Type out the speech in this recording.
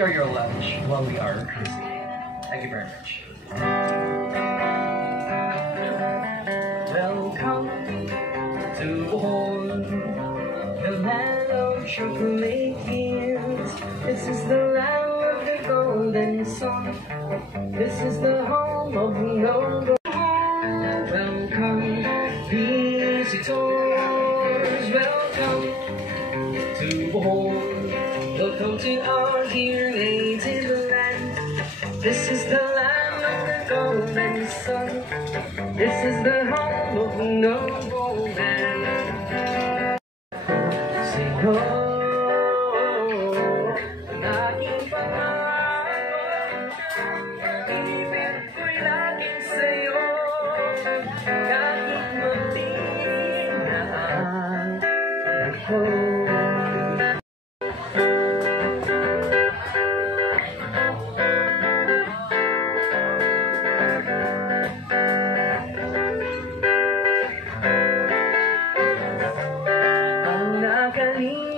Share your lunch while we are cruising. Thank you very much. Welcome to Bohol, the land of chocolate fields. This is the land of the golden sun. This is the home of noble. Welcome, visitors. Welcome to Bohol. Welcome to our dear native land. This is the land of the golden sun. This is the home of the noble man. Say no, aking pangarap. Ibig ko'y laging sa'yo, kahit matinaan ako. Ang nakalimot